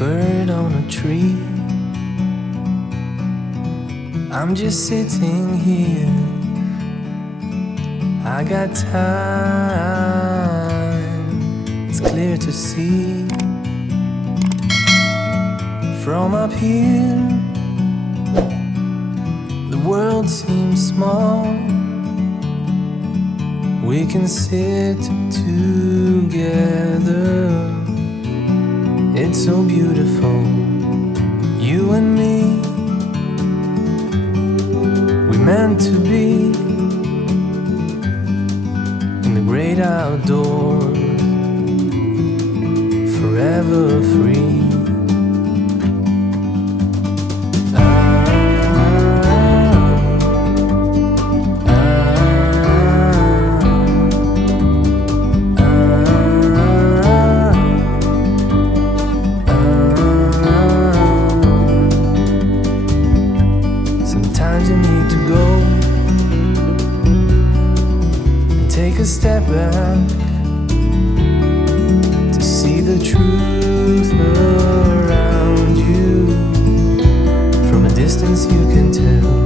bird on a tree. I'm just sitting here, I got time. It's clear to see from up here, the world seems small. We can sit together, it's so beautiful, you and me. We meant to be in the great outdoors, forever free. Sometimes you need to go and take a step back to see the truth around you. From a distance you can tell.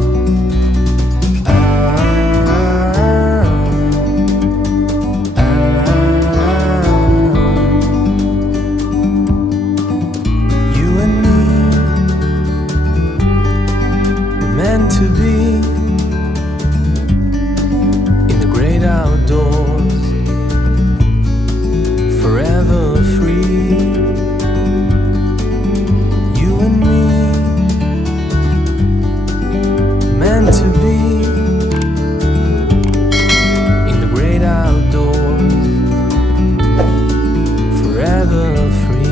You and me, we're meant to be in the great outdoors, forever free. You and me, meant to be in the great outdoors, forever free.